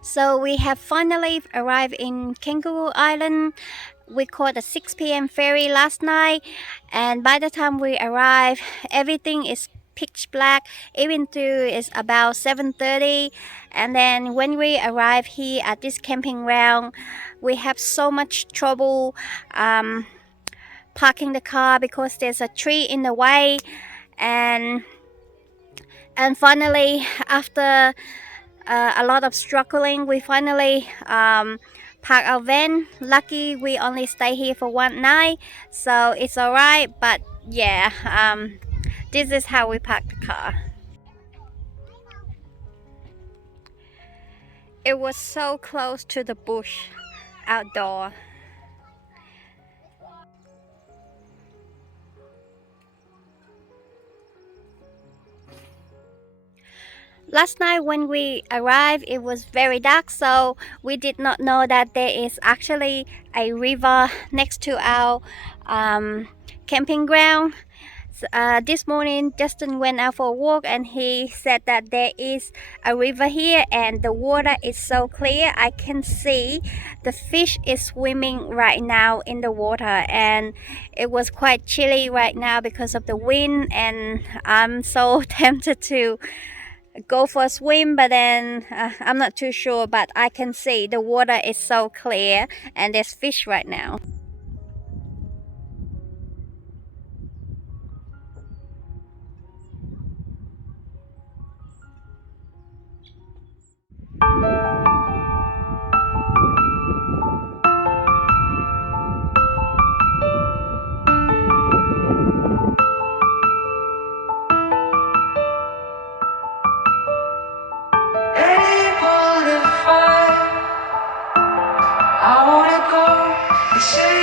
So we have finally arrived in Kangaroo Island. We caught a 6 p.m. ferry last night, and by the time we arrive, everything is pitch black. Even though it's about 7:30, and then when we arrive here at this camping ground, we have so much trouble parking the car because there's a tree in the way, and finally after a lot of struggling, we finally park our van. Lucky we only stay here for one night, so it's alright. But yeah, this is how we park the car. It was so close to the bush outdoor. Last night when we arrived, it was very dark, so we did not know that there is actually a river next to our camping ground. This morning, Justin went out for a walk and he said that there is a river here and the water is so clear. I can see the fish is swimming right now in the water, and it was quite chilly right now because of the wind, and I'm so tempted to go for a swim, but then I'm not too sure. But I can see the water is so clear and there's fish right now. I wanna go the same.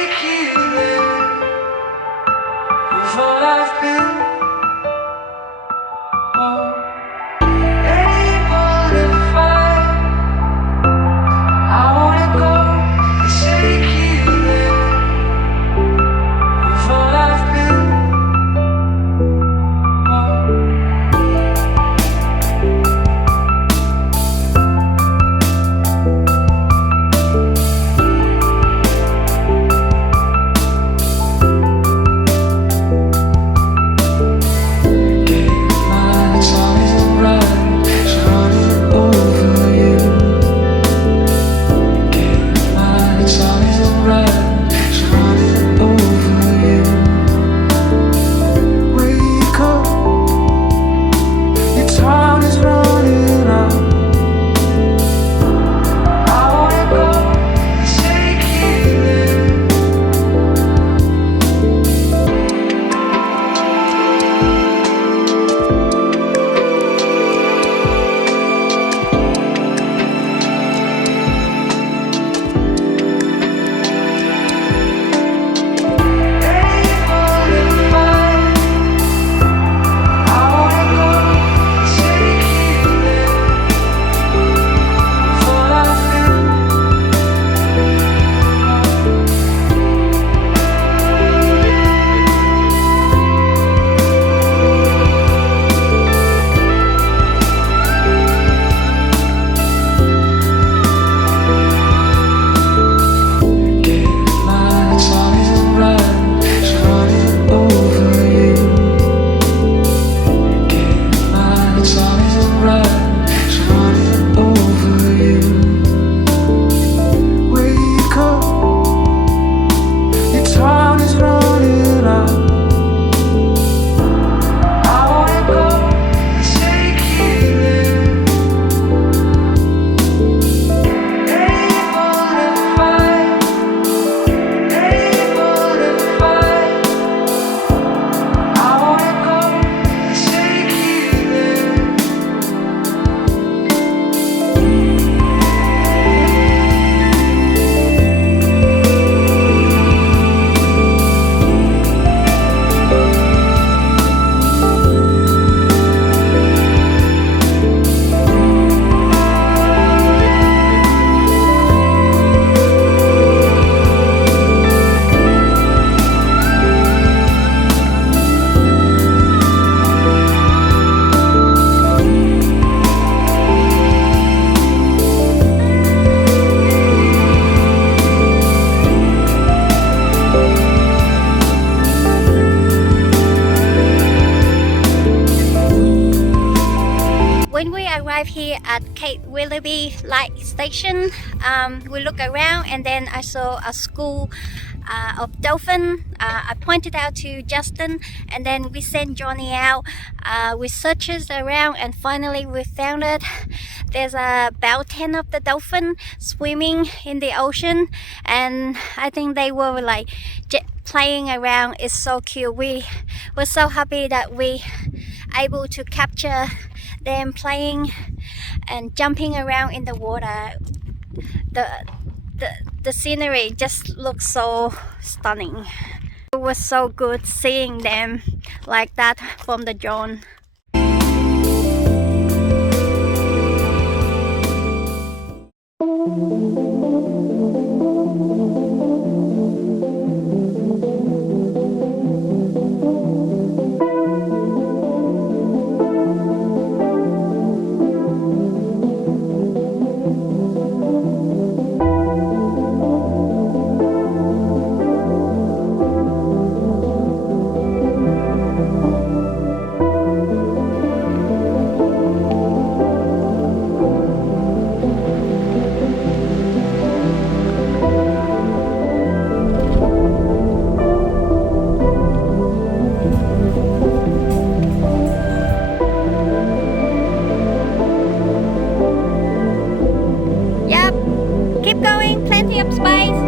when we arrived here at Cape Willoughby light station, we looked around and then I saw a school of dolphin. I pointed out to Justin, and then we sent Dronny out. We searched around and finally we found it. There's about 10 of the dolphin swimming in the ocean, and I think they were like playing around. It's so cute. We were so happy that we able to capture them playing and jumping around in the water. The scenery just looks so stunning. It was so good seeing them like that from the drone. Keep going, plenty of space.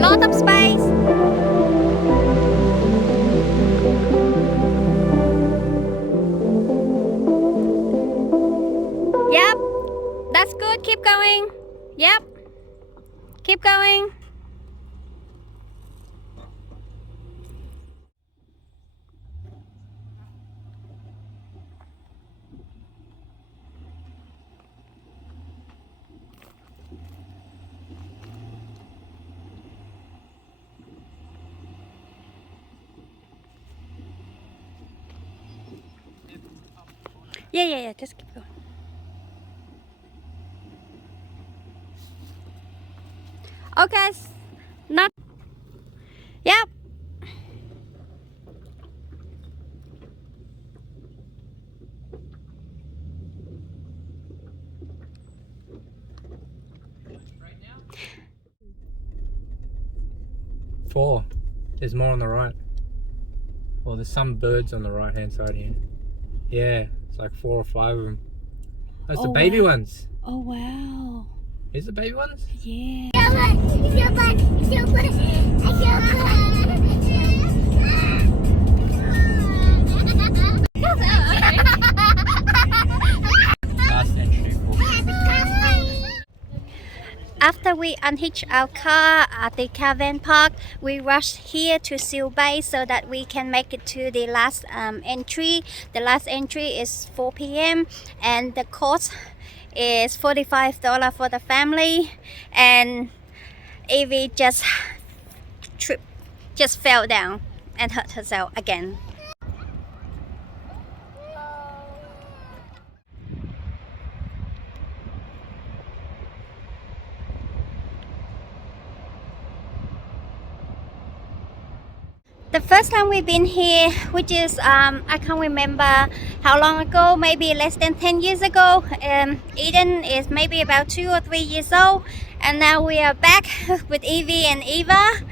Lot of space. Yep, that's good. Keep going. Yep, keep going. Yeah, just keep going. Okay, not. Yep. Four. There's more on the right. Well, there's some birds on the right hand side here. Yeah, it's like 4 or 5 of them. That's the baby ones. Oh wow. Is the baby ones? Yeah. Last entry. After we unhitched our car at the caravan park, we rushed here to Seal Bay so that we can make it to the last entry. The last entry is 4 p.m. and the cost is $45 for the family. And Evie just fell down and hurt herself again. The first time we've been here, which is I can't remember how long ago, maybe less than 10 years ago. Eden is maybe about 2 or 3 years old, and now we are back with Evie and Eva.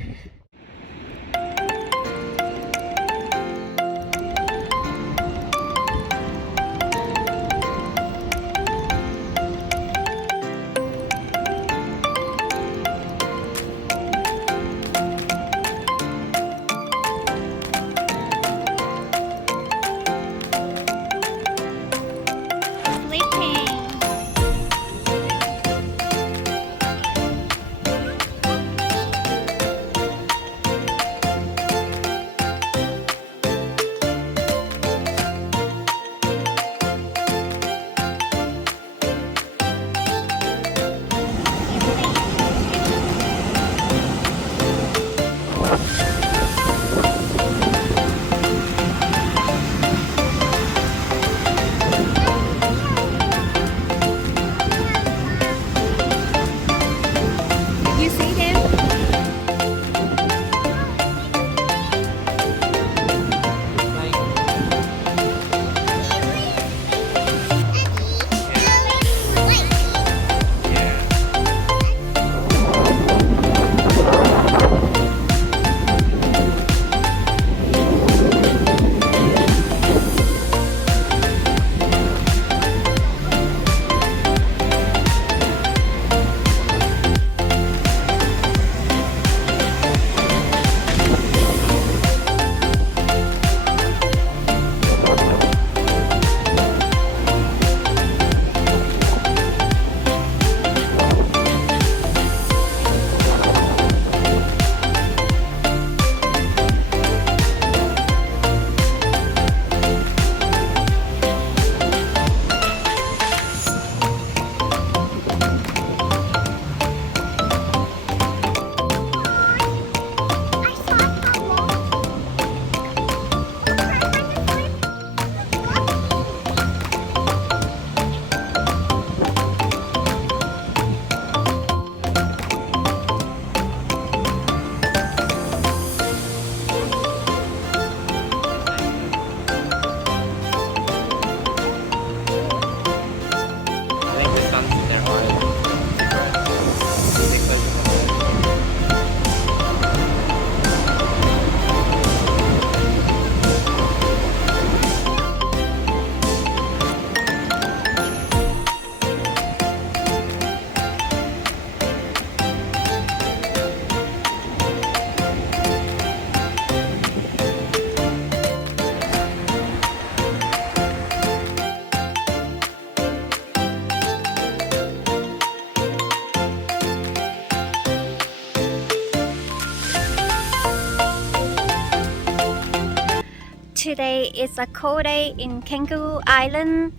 today is a cold day in Kangaroo Island.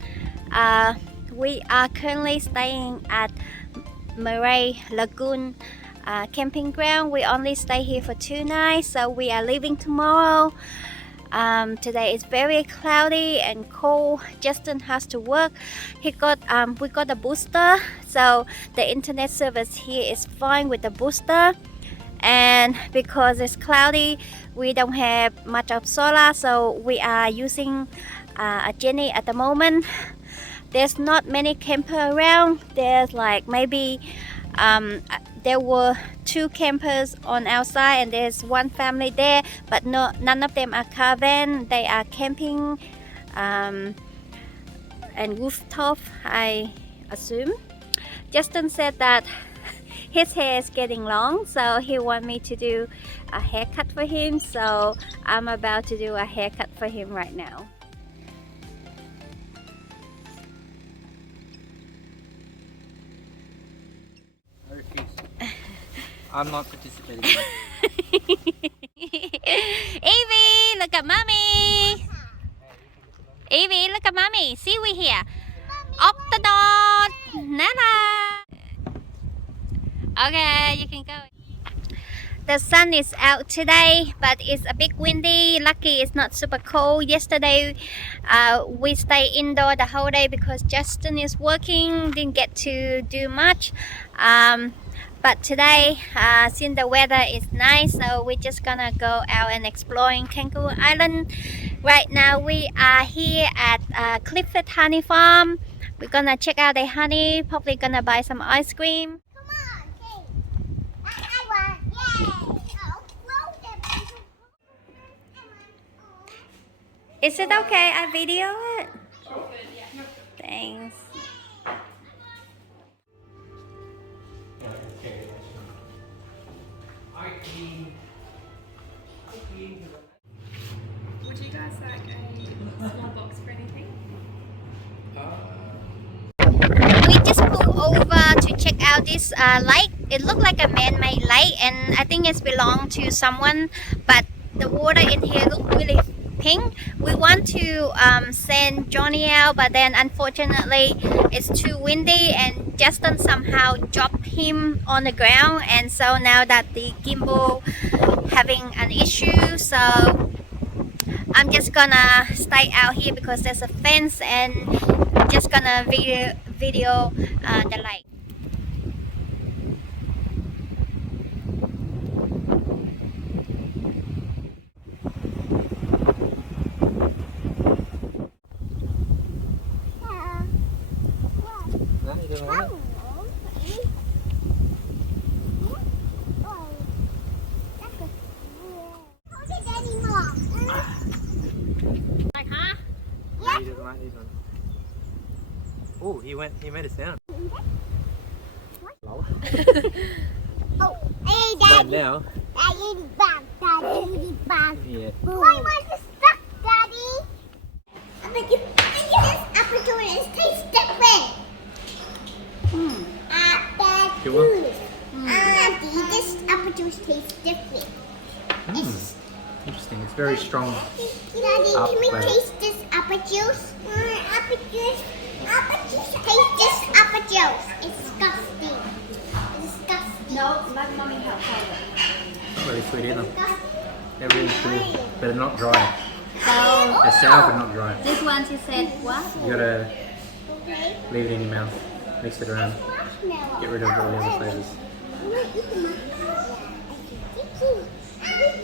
We are currently staying at Murray Lagoon camping ground. We only stay here for 2 nights, so we are leaving tomorrow. Today is very cloudy and cold. Justin has to work. We got a booster, so the internet service here is fine with the booster. And because it's cloudy, we don't have much of solar, so we are using a Jenny at the moment. There's not many campers around. There's like maybe there were 2 campers on our side, and there's 1 family there, but none of them are caravan. They are camping and rooftop, I assume. Justin said that his hair is getting long, so he wants me to do a haircut for him, so I'm about to do a haircut for him right now. I refuse. I'm not participating. Evie, look at mommy. Evie, look at mommy. See, we here. Up the door. Nana. Okay, you can go. The sun is out today, but it's a bit windy. Lucky it's not super cold. Yesterday we stayed indoor the whole day because Justin is working, didn't get to do much. But today, since the weather is nice, so we're just gonna go out and exploring Kangaroo Island. Right now we are here at Clifford Honey Farm. We're gonna check out the honey, probably gonna buy some ice cream. Is it okay I video it? Thanks. Would you guys like a small box for anything? We just pulled over to check out this lake. It looked like a man-made lake, and I think it's belonged to someone, but the water in here looked really pink. We want to send Dronny out, but then unfortunately it's too windy, and Justin somehow dropped him on the ground, and so now that the gimbal having an issue, so I'm just gonna stay out here because there's a fence, and just gonna video the lake. No, you don't want it? Like, huh? No, he doesn't like these ones. Oh, he made a sound. Oh, hey, But Daddy. now, Daddy, back. Daddy, back. yeah. Why was it stuck, Daddy? This apple juice tastes different. Apple Good one. juice. Daddy, this apple juice tastes different. Interesting. It's very strong. Daddy, can we Apple. taste this apple juice? Apple juice. Apple juice. Taste this apple juice. It's disgusting. Disgusting. No, let mommy help her. Very sweet either. Disgusting. They're really cool, but they're not dry. So They're sour but not dry. this one she said what? You gotta Okay. leave it in your mouth, mix it around, Marshmallow. get rid of all the other flavors. You want to eat the marshmallow? Okay.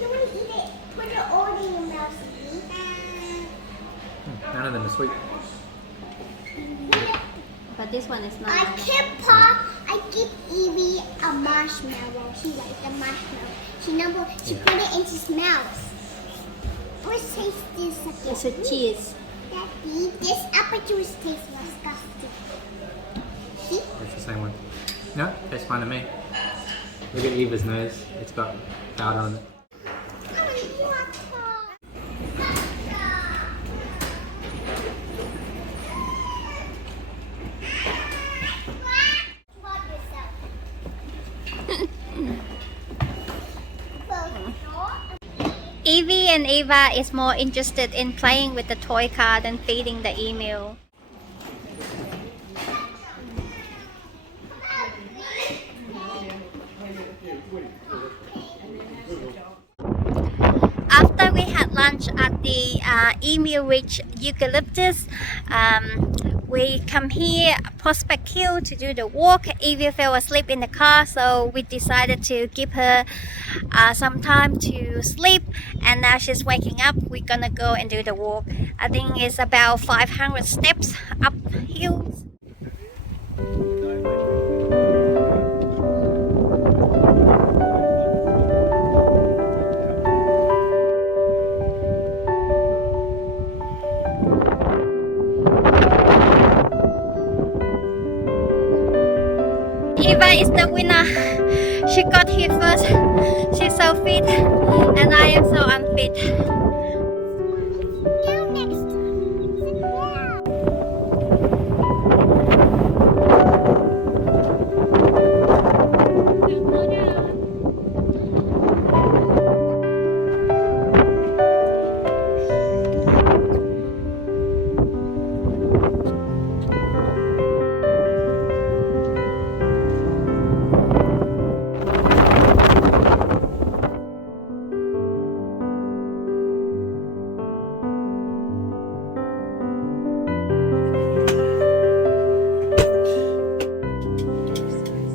You want to eat it? Put it all in your mouth, Sydney. None of them are sweet. But this one is not. I give Evie a marshmallow. She likes the marshmallow. She put it in his mouth. Let's taste this again. It's with cheese. Daddy, this apple juice tastes disgusting. See? It's the same one. No, tastes fine to me. Look at Eva's nose. It's got powder on it. Evie and Eva is more interested in playing with the toy car than feeding the emu. After we had lunch at the Emu Ridge Eucalyptus, we come here Prospect Hill to do the walk. Evie fell asleep in the car, so we decided to give her some time to sleep, and now she's waking up. We're gonna go and do the walk. I think it's about 500 steps uphill. Eva is the winner. She got here first. She's so fit, and I am so unfit. Down next time. Sit down.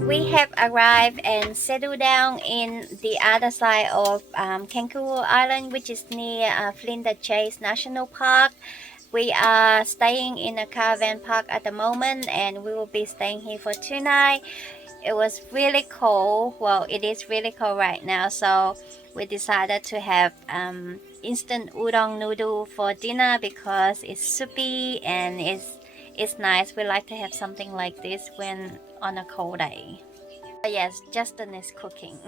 We have arrived and settled down in the other side of Kangaroo Island, which is near Flinders Chase National Park. We are staying in a caravan park at the moment, and we will be staying here for 2 nights. It was really cold. Well, it is really cold right now, so we decided to have instant udon noodle for dinner because it's soupy and it's nice. We like to have something like this when on a cold day. Yes, Justin is cooking.